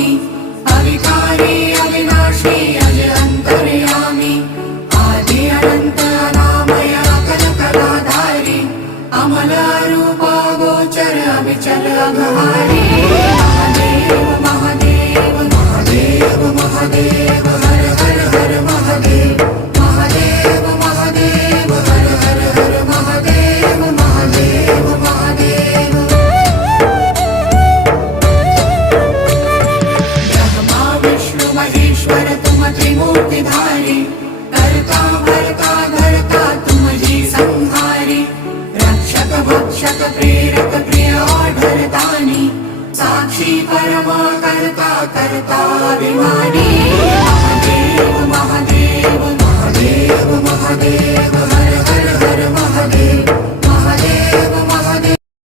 स्वामी अविकारी अविनाशी अज अंतर्यामी आदि अनंत अनामय अकल कलाधारी अमल रूप गोचर अविचल अघहारी महादेव महादेव महादेव महादेव हर हर हर महादेव महादेव महादेव हर हर हर महादेव महादेव महादेव ब्रह्मा विष्णु महेश्वर तुम त्रिमूर्तिधारी कर्ता भर्ता धर्ता तुम जी संहारी रक्षक भक्षक प्रेरक प्रिय आढरतानी साक्षी परमा कर्ता कर्ता अभिमानी